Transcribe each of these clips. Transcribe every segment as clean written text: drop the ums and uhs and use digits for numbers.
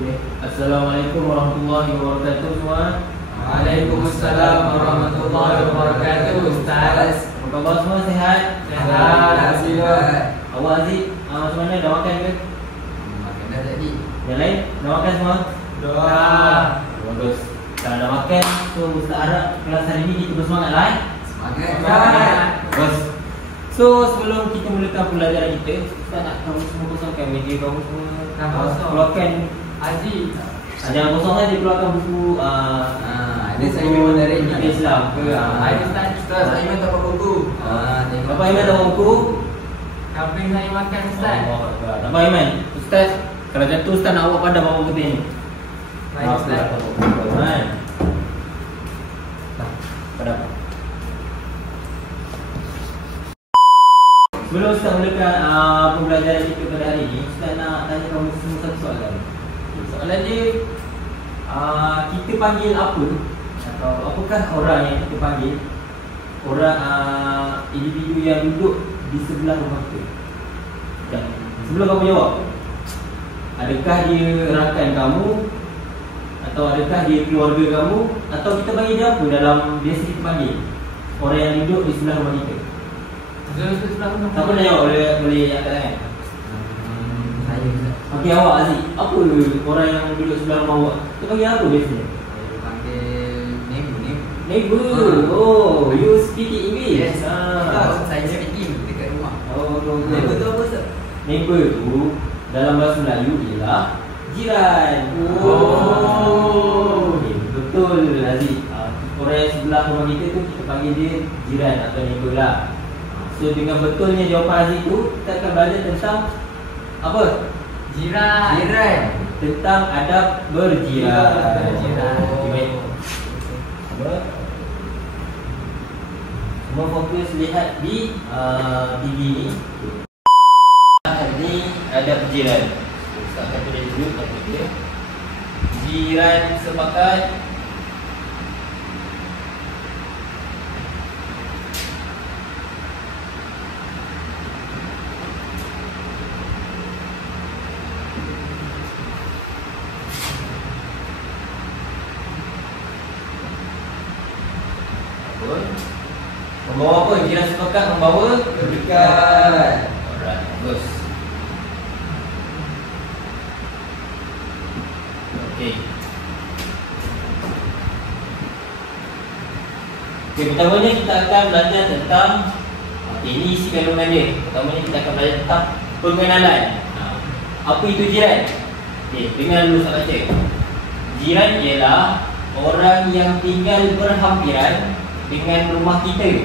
Okay. Assalamualaikum warahmatullahi wabarakatuh semua. Waalaikumsalam warahmatullahi wabarakatuh. Ustaz, Apa khabar semua, sihat? sehat, alhamdulillah. Awak Aziz, macam mana, dah makan ke? Makan dah tadi. Yang lain, dah makan semua? Dah. Bagus. Kalau dah makan, so Ustaz harap kelas hari ni kita bersemangat lah. Semangat. Bagus. So sebelum kita mulakan pelajaran kita, Ustaz nak kamu semua kosongkan meja kamu semua. Dah kosong. Keluarkan, Haji. jangan kosong saja, keluarkan buku Ada saya memang dari buku Islam ke? Ada Ustaz, saya memang tak bawa buku. Bapak Iman dah bawa buku? Kambing saya makan Ustaz. Bapak Iman, Ustaz, kalau macam tu Ustaz nak awak pada bawa buku ni. Baik Ustaz. Iman. Pada. Sebelum Ustaz mulakan pembelajaran kita pada hari ini, Ustaz nak tanya kamu semua satu soalan. Soalan dia, kita panggil apa? Atau apakah orang yang kita panggil? Orang individu yang duduk di sebelah rumah kita. Dan sebelum kamu jawab, adakah dia rakan kamu? Atau adakah dia keluarga kamu? Atau kita panggil dia apa dalam biasa kita panggil? Orang yang duduk di sebelah rumah kita. Siapa nak jawab? Boleh angkat tangan. Saya Ustaz. Okey, awak Aziz, apa orang yang duduk sebelah rumah awak? Kita panggil apa biasanya? Saya panggil neighbor. Neighbor. Oh, you speak English? Yes. Saya speaking dekat rumah. Oh, Neighbor tu apa Ustaz? Neighbor tu dalam bahasa Melayu ialah jiran. Oh. Okay, betul Aziz. Orang yang sebelah rumah kita tu kita panggil dia jiran atau neighbor lah. So dengan betulnya jawapan Aziz tu, kita akan belajar tentang apa? Jiran. Tentang adab berjiran. Okay. Apa? Semua fokus lihat di TV ni. Ini adab jiran. Ustaz akan tulis dulu topik dia. Jiran sepakat. Membawa apa? Jiran sepakat membawa Berkat. Alright, bagus. Okey. Okey, pertamanya kita akan belajar tentang ini isi kandungan dia. Pertamanya kita akan belajar tentang pengenalan. Apa itu jiran? Okey, dengar dulu saya baca. Jiran ialah orang yang tinggal berhampiran dengan rumah kita,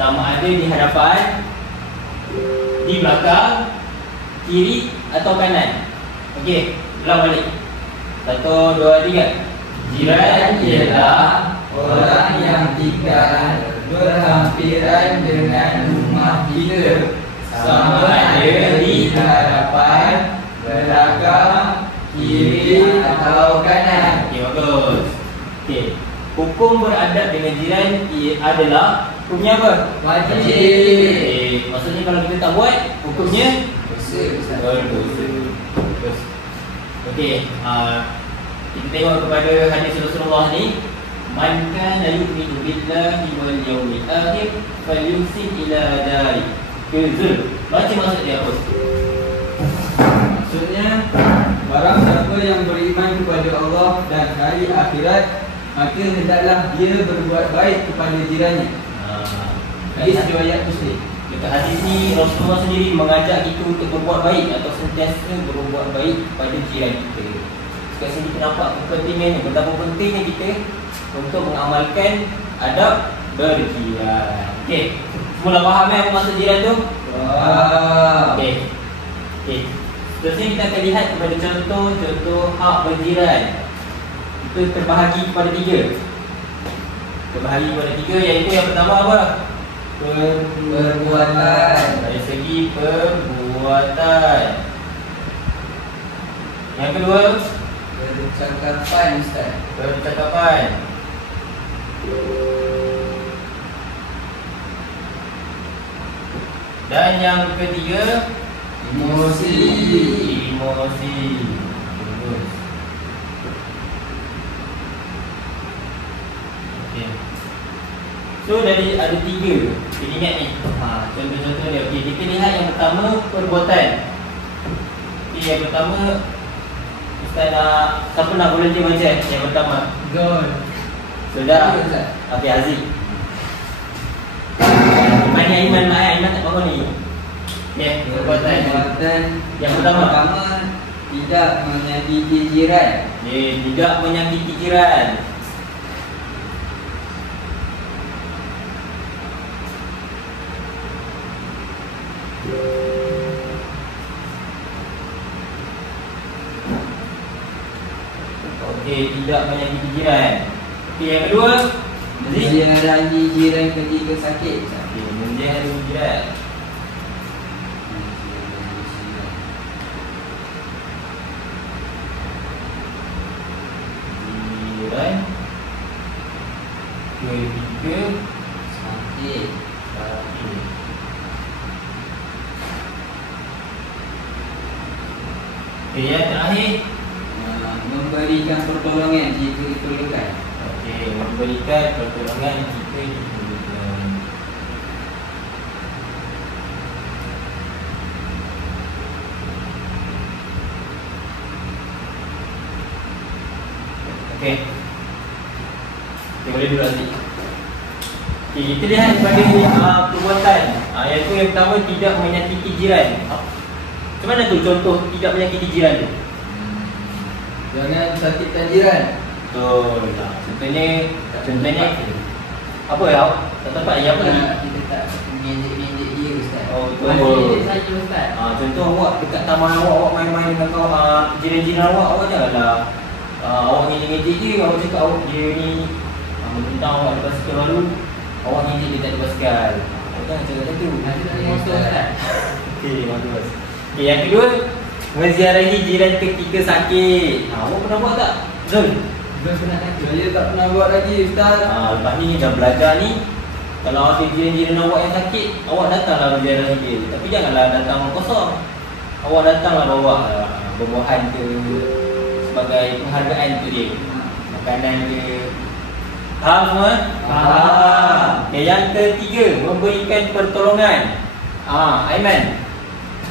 sama ada di hadapan, di belakang, kiri atau kanan. Okey, ulang balik. 1, 2, 3. Jiran ialah orang yang tinggal berhampiran dengan rumah kita, sama ada di hadapan, belakang, kiri atau kanan. Okey, bagus. Okey, hukum beradab dengan jiran adalah hukumnya apa? Wajib. Okey, maksudnya kalau kita tak buat, hukumnya Dosa Ustaz. berdosa. Bagus. Okey, kita tengok kepada hadis Rasulullah ni, man kana yu'minu billahi wal yawmil akhir falyuhsin ila dari. Kezul. Baca maksud dia apa? Maksudnya, barang siapa yang beriman kepada Allah dan hari akhirat, maka hendaklah dia berbuat baik kepada jirannya. Hadis riwayat Muslim. Dekat hadis ni Rasulullah sendiri mengajak kita untuk berbuat baik atau sentiasa berbuat baik kepada jiran kita. Sekarang sini kita nampak kepentingannya, betapa pentingnya kita untuk mengamalkan adab berjiran. Okey, semua dah faham apa maksud jiran tu? Okey. Okey. Seterusnya kita akan lihat kepada contoh-contoh hak berjiran. Itu terbahagi kepada 3. Terbahagi kepada 3, iaitu yang pertama apa? Perbuatan. Dari segi perbuatan. Yang kedua, Percakapan Ustaz. percakapan. Dan yang ketiga, Emosi. emosi. Bagus. So dari ada 3. Kita ingat ni. Contoh-contoh dia. Okey, kita lihat yang pertama perbuatan. Okey, yang pertama Ustaz nak siapa nak volunteer macam yang pertama? Gol. Sudah. Okey, Aziz. Iman tak bangun ni. Okey, perbuatan. Yang pertama tidak menyakiti jiran. Tidak menyakiti jiran. Okey, tidak menyakiti jiran. Okey, yang kedua, Menziarahi jiran ketika sakit. okey, menziarahi jiran. Jiran ketika Sakit. sakit. Okey, yang terakhir, Memberikan pertolongan jika diperlukan. okey, memberikan pertolongan jika diperlukan. Okey. Okey, boleh duduk Aziz. Okey, kita lihat pada perbuatan. Iaitu yang pertama, tidak menyakiti jiran. Macam mana tu contoh tidak menyakiti jiran tu? Jangan sakitkan jiran. Betul lah. Contohnya apa ya? Tak tepat ya apa ni? Kita tak menginjek-injek dia, Ustaz. Oh, betul. Masih saja, Ustaz. Contoh awak dekat taman awak main-main dengan kau jiran-jiran awak janganlah awak ngejek-ngejek je. Awak cakap awak dia ni mentang awak ada basikal baru, awak ngejek dia tak ada basikal. Awak jangan cakap macam tu. Nanti tak ada motor, Ustaz. Okey, bagus. Okey, yang kedua, menziarahi jiran ketika sakit. Awak pernah buat tak? Zul? Belum pernah kata. Saya tak pernah buat lagi, Ustaz. Lepas ni dah belajar ni, kalau ada jiran-jiran awak yang sakit, awak datanglah menziarahi dia. Tapi janganlah datang kosong. Awak datanglah bawa buah-buahan ke sebagai penghargaan tu dia. Makanan ke. Faham semua? Faham. Okay, yang ketiga, memberikan pertolongan. Aiman,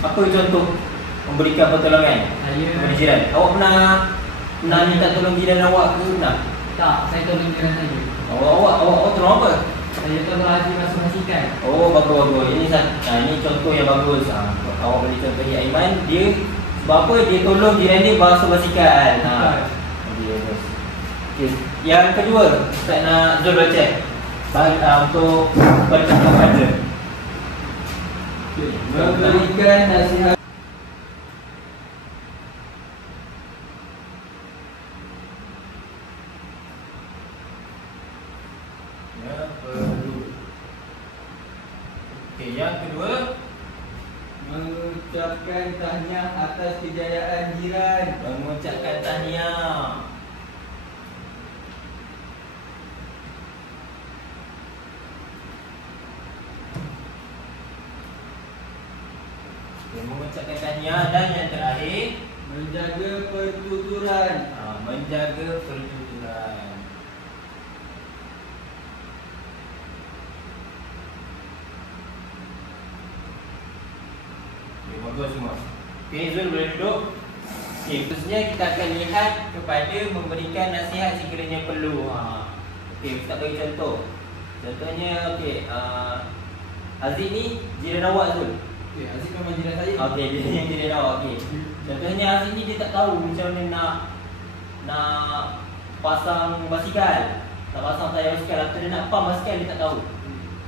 apa contoh memberikan pertolongan kepada jiran? Awak pernah minta tolong jiran awak ke? Pernah? Tak, saya tolong jiran saja. Awak tolong apa? Saya tolong Haji masuk basikal. Oh, bagus. Ini contoh yang bagus. Awak boleh contohi Aiman, dia sebab apa dia tolong jiran dia basuh basikal. Bagus. Okay. Yang kedua, Ustaz nak Zul baca untuk percakapan dia. Memberikan nasihat. Okey, yang kedua, Mengucapkan tahniah atas kejayaan jiran. mengucapkan tahniah. Mengucapkan tahniah. Dan yang terakhir, Menjaga pertuturan. menjaga pertuturan. Okay, bagus semua. Okay, Zul boleh duduk. Okay, khususnya kita akan lihat kepada memberikan nasihat sekiranya perlu. Okay, kita bagi contoh. Contohnya, okay, Aziz ni jiran awak Zul. Okay, Aziz memang jiran saya. Okey, dia yang jiran awak. Okey. Contohnya Aziz ni dia tak tahu macam mana nak pasang basikal. Nak pasang tayar basikal atau dia nak pump basikal, dia tak tahu.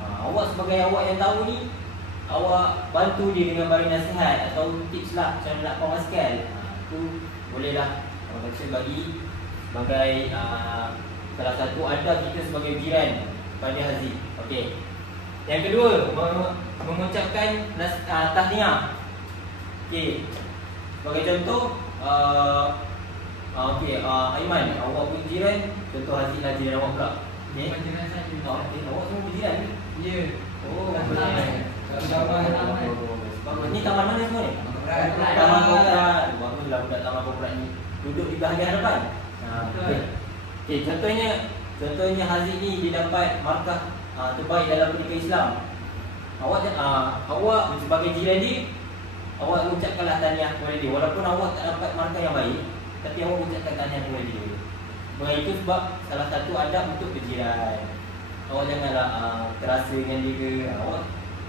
Awak sebagai awak yang tahu ni, awak bantu dia dengan bagi nasihat atau tips lah macam mana nak pump basikal. Tu bolehlah awak baca bagi sebagai salah satu adab kita sebagai jiran kepada Aziz. Okey. Yang kedua, mengucapkan tahniah. Okey. Sebagai contoh, okey, Aiman, awak pun jiran, contoh Aziz lah jiran awak pula. Okey. Jiran saya. Okey, awak semua berjiran ke? Ya. Oh, Taman. Bagus. Ni taman mana semua ni? Koprat. Taman Koprat. Baguslah budak Taman Koprat ni. Duduk di bahagian hadapan. Okey. Okey, contohnya Haziq ni dia dapat markah terbaik dalam pernikahan Islam. Awak sebagai jiran dia, awak ucapkanlah tahniah kepada dia. Walaupun awak tak dapat markah yang baik, tapi awak ucapkan tahniah kepada dia. Itu sebab salah satu adab untuk berjiran. Awak janganlah terasa dengan dia ke, awak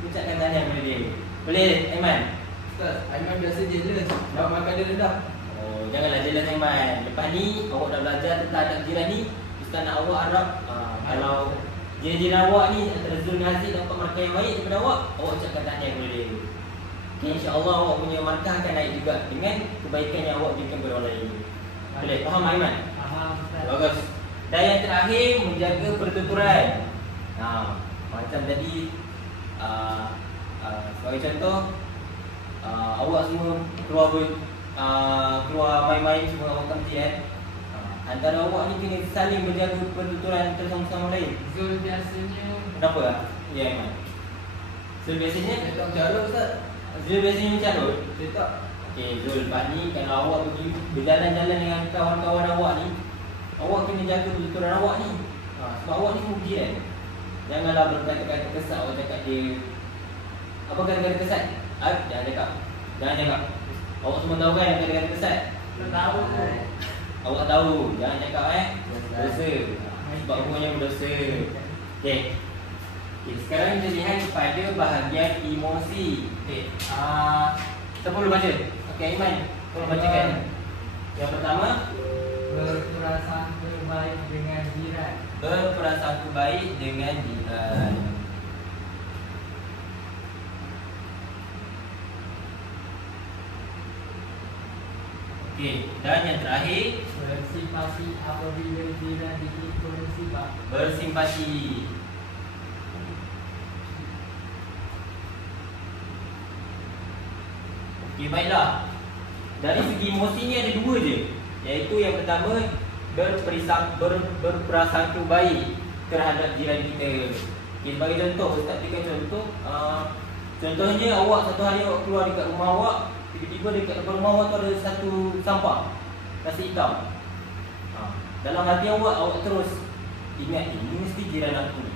ucapkan tahniah kepada dia. Boleh Aiman? Ustaz, Aiman biasa jealous sebab makan dia rendah. Janganlah jealous Aiman. Lepas ni awak dah belajar tentang adab jiran ni. Ustaz nak awak harap kalau jiran-jiran awak ni antara Zul dan Aziz dapat markah yang baik daripada awak ucapkan tahniah kepada dia. Okay, InsyaAllah awak punya markah akan naik juga dengan kebaikan yang awak berikan kepada orang lain. Boleh? Faham Aiman? Faham Ustaz. Bagus. Dan yang terakhir, menjaga pertuturan. Macam tadi sebagai contoh, awak semua keluar main-main semua awak kerja antara awak ni kena saling menjaga pertuturan bersama-sama lain. Zul biasanya Kenapa lah? Ya Aiman. Zul biasanya Saya tak cara Ustaz. Zul biasanya mencarut. Saya tak. Okey Zul, lepas ni kalau awak pergi berjalan-jalan dengan kawan-kawan awak ni, awak kena jaga pertuturan awak ni. Sebab awak ni semua jiran. Janganlah berkata-kata kesat. Awak cakap dia apa kata-kata kesat? Jangan cakap. Jangan cakap. Awak semua tahu kan kata-kata kesat? tak tahu tu. Awak tahu. Jangan cakap dosa. Sebab semuanya berdosa. Okey. Sekarang kita lihat kepada bahagian emosi. Okey. Kita perlu baca. Okey Aiman, tolong bacakan. Yang pertama, Berprasangka baik dengan jiran. berprasangka baik dengan jiran. Okey, dan yang terakhir, Bersimpati apabila jiran ditimpa musibah. bersimpati. Okey, baiklah. Dari segi emosi ni ada dua je. Iaitu yang pertama, berprasangka baik terhadap jiran kita. Okay, bagi contoh, Ustaz berikan contoh. Contohnya awak satu hari awak keluar dekat rumah awak, tiba-tiba dekat depan rumah awak tu ada satu sampah nasi hitam. Dalam hati awak terus ingat ini mesti jiran aku ni.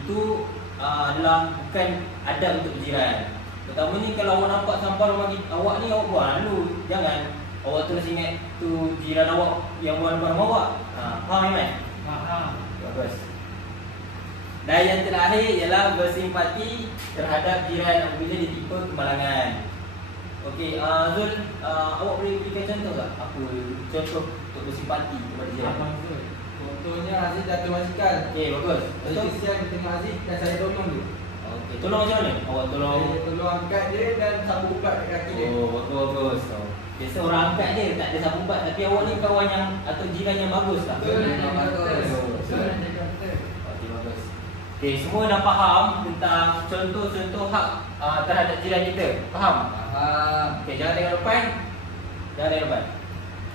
Itu adalah bukan adab untuk jiran. Pertama ni kalau awak nampak sampah rumah awak ni, awak buang dulu. Jangan awak terus ingat tu jiran awak yang buang depan rumah awak. Faham Aiman? Faham. Bagus. Dan yang terakhir ialah bersimpati terhadap jiran apabila ditimpa kemalangan. Okey, Zul, awak boleh berikan contoh tak? Apa contoh untuk bersimpati kepada jiran? Abang Zul. Contohnya Aziz jatuh basikal. Okey, bagus. Saya kesian tengok Aziz dan saya tolong dia. Okey, tolong macam mana? Awak tolong. Saya tolong angkat dia dan sapu ubat kat kaki dia. Bagus. Biasa orang angkat dia tak ada sapu ubat, tapi awak ni kawan yang atau jiran yang bagus tak? Betul. Okey, bagus. Okey, semua dah faham tentang contoh-contoh hak terhadap jiran kita. Faham? Okey, jangan tengok depan. Jangan tengok depan.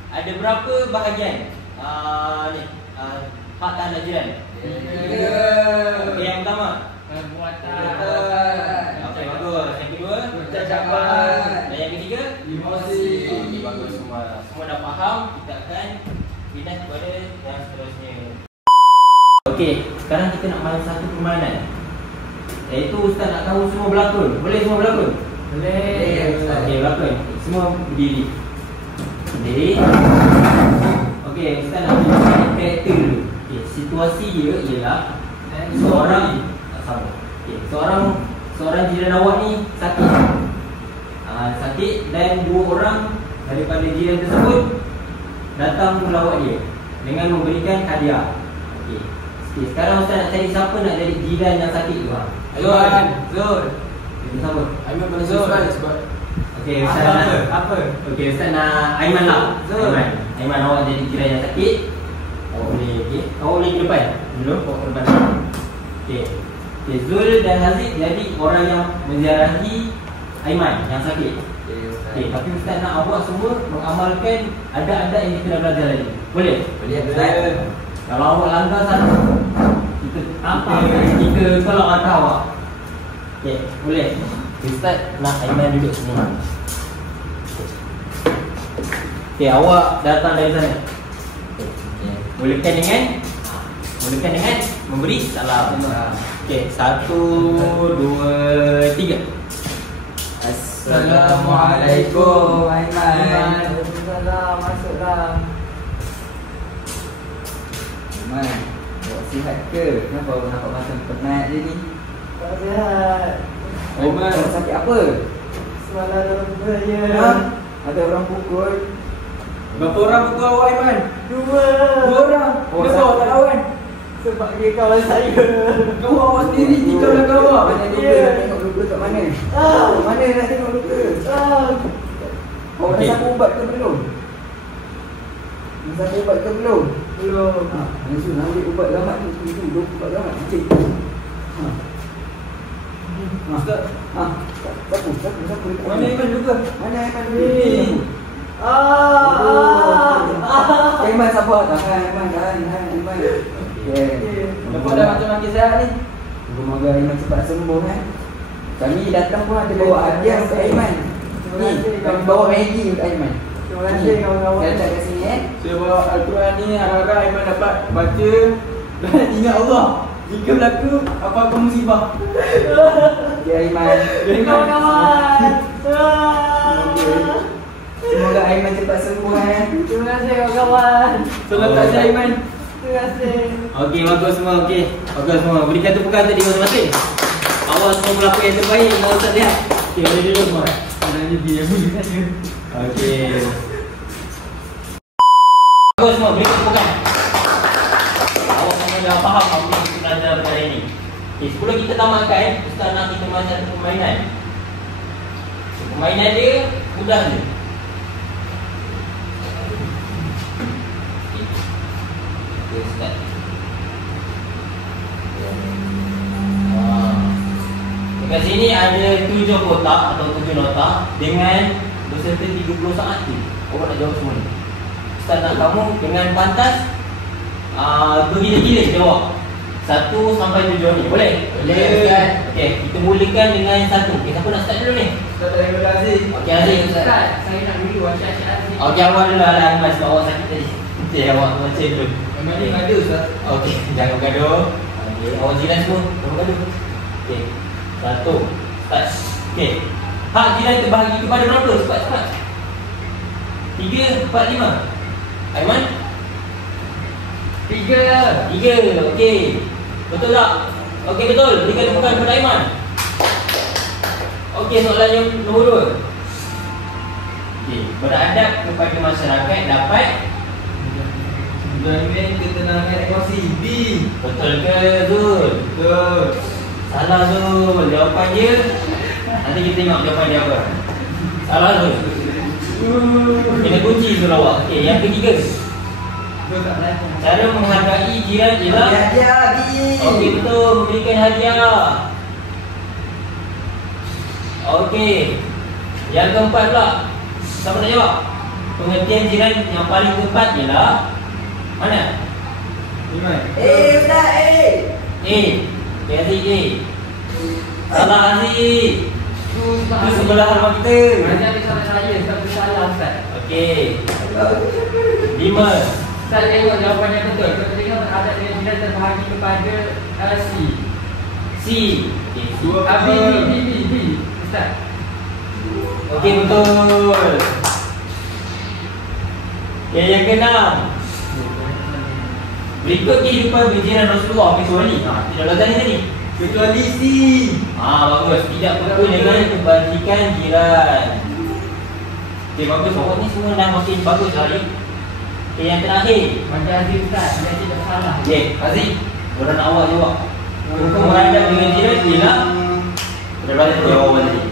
Ada berapa bahagian ni hak terhadap jiran? Okey, yang pertama. Perbuatan. Okey, bagus. Yang kedua, Ucapan. Dan yang ketiga, Emosi. Okey, bagus semua. Semua dah faham. Kita akan pindah kepada yang seterusnya. Okey, sekarang kita nak main satu permainan. Iaitu Ustaz nak tahu semua berlakon. Boleh semua berlakon? Boleh. Okey, berlakon. Semua berdiri. Berdiri. Okey, Ustaz nak tunjukkan karakter dulu. Okey, situasi dia ialah seorang seorang jiran awak ni sakit. Sakit dan dua orang daripada jiran tersebut datang melawat dia dengan memberikan hadiah. Okey. Sekarang Ustaz nak cari siapa nak jadi jiran yang sakit tu. Zul. Itu siapa? Aiman paling suka sebab Okey, Ustaz nak apa? Okey, Ustaz nak Aiman lah. Zul. Aiman awak jadi jiran yang sakit. Awak boleh awak boleh ke depan. Dulu awak ke depan. Okey. Okay, Zul dan Haziq jadi orang yang menziarahi Aiman yang sakit. Okey, tapi Ustaz nak awak semua mengamalkan adab-adab yang kita dah belajar tadi. Boleh? Boleh. Kalau awak langgar satu, kita tolak langkah awak. Okey, boleh. Ustaz nak Aiman duduk sini. Okey, awak datang dari sana. Okey. Mulakan dengan memberi salam. Okey, 1, 2, 3. Assalamualaikum Aiman. Waalaikumsalam. Masuklah. Aiman, awak sihat ke? Kenapa awak nampak macam penat je ni? Tak sihat. Aiman, awak sakit apa? Semalam dalam bahaya. Ha? Ada orang pukul? Berapa orang pukul awak, Aiman? 2 orang. Kenapa awak tak lawan? Sebab dia kawan saya. Kawan awak sendiri tikam belakang awak. Mana luka? Ya. Nak tengok luka kat mana? Mana nak tengok luka? Awak dah Okey. sapu ubat ke belum? Dah sapu ubat ke belum? Belum. Langsung ambil ubat gamat tu. Duduk ubat gamat. Cik. Ustaz, Sapu. mana Aiman luka? Mana Aiman Ni. Aiman sabar. Tahan Aiman. Aiman. Okay. Nampak dah macam makin sihat ni. Semoga Aiman cepat sembuh kan. Kami datang pun ada bawa hadiah untuk Aiman. Ni, kami bawa Maggi untuk Aiman. Terima kasih kawan-kawan. Saya letak kat sini Saya bawa Al-Quran ni, harap-harap Aiman dapat baca dan ingat Allah jika berlaku apa-apa musibah. Okay Aiman. Kawan-kawan. Semoga Aiman cepat sembuh kan. Terima kasih kawan-kawan. Salam takziah Aiman. Terima kasih. Okey, bagus semua. Okey, bagus semua. Berikan tepukan tadi masing-masing. Awal semua melakukan yang terbaik. Nak Ustaz lihat. Okey, boleh duduk semua. Sebenarnya dia boleh saja. Okey. Bagus semua, berikan tepukan. Awak semua dah faham apa yang kita belajar pada hari ini. Okey, sebelum kita tamatkan, Ustaz nak kita belajar permainan. Permainan dia mudah je. Okey, start. Dekat sini ada 7 kotak atau 7 nota dengan berserta 30 saat tu. Awak nak jawab semua ni. Ustaz nak kamu dengan pantas bergila-gila jawab 1 sampai 7 ni. Boleh? Boleh. Okey, kita mulakan dengan 1. Okey, siapa nak start dulu ni? Ustaz terima kasih. Okey, Aziz. Ustaz, saya nak dulu Asyik-asyik Aziz. Okey, awak dulu lah Aiman sebab awak sakit tadi. Okey, awak macam dulu. Aiman ni ada Ustaz. Okey, jangan gaduh. Okey, awak jiran semua, jangan gaduh. Okey. 1. Start. Okey. Hak jiran terbahagi kepada berapa? Cepat-cepat. 3, 4, 5. Aiman? 3. 3. Okey. Betul tak? Okey, betul. Berikan tepukan kepada Aiman. Okey, soalan yang nombor 2. Okey, beradab kepada masyarakat dapat Menjamin ketenangan emosi. B. betul ke Zul? Betul. Salah Zul. Jawapan dia nanti kita tengok jawapan dia apa. Salah Zul. Kena kunci Zul awak. Okey, yang ketiga. Betul tak lain? Cara menghargai jiran ialah Hadiah B. okey, betul, memberikan hadiah. Okey. Yang keempat pula. Siapa nak jawab? Pengertian jiran yang paling tepat ialah mana? Aiman. Ustaz A. Okey, Aziz A. Salah Aziz. Itu sebelah rumah kita. Macam ni salah saya, tak bersalah Ustaz. Okey. 5. Ustaz tengok jawapan yang betul. Kalau tengok ada dengan jiran terbahagi kepada C. C. Okey. B. Ustaz. Okey, betul. Okey, yang keenam. Berikut kehidupan berjiran Rasulullah kecuali tidak tanya tadi. Kecuali C. Bagus. Tidak perlu dengan kebajikan jiran. Okey, bagus. Awak ni semua dah makin bagus hari. Okey, yang terakhir. Macam Aziz Ustaz, dia tidak salah. Okey, Aziz. Orang awak jawab. Hukum beradab dengan jiran ialah dah belajar tu jawapan tadi.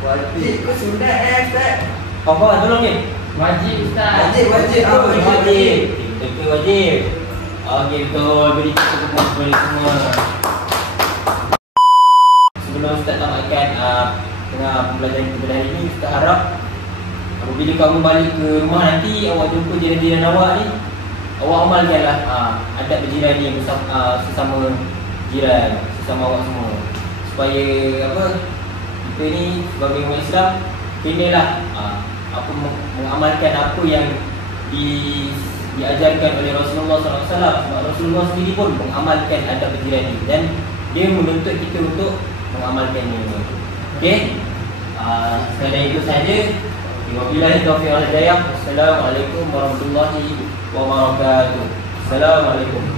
Wajib ke sunat Ustaz? Kawan-kawan tolong ni. Wajib Ustaz. Wajib apa? Wajib. Betul ke wajib? Okey, betul. Beri kepada semua. Sebelum Ustaz tamatkan tengah pembelajaran kita hari ini, Ustaz harap apabila kamu balik ke rumah nanti, awak jumpa jiran-jiran awak ni, awak amalkanlah adab berjiran ni sesama jiran, sesama awak semua. Supaya apa? Kita ni sebagai umat Islam kenalah mengamalkan apa yang diajarkan oleh Rasulullah SAW. Sebab Rasulullah sendiri pun mengamalkan adab berjiran ini dan dia menuntut kita untuk mengamalkannya. Okey. Sekadar itu saja. Wabillahi taufiq wal hidayah. Assalamualaikum warahmatullahi wabarakatuh. Assalamualaikum.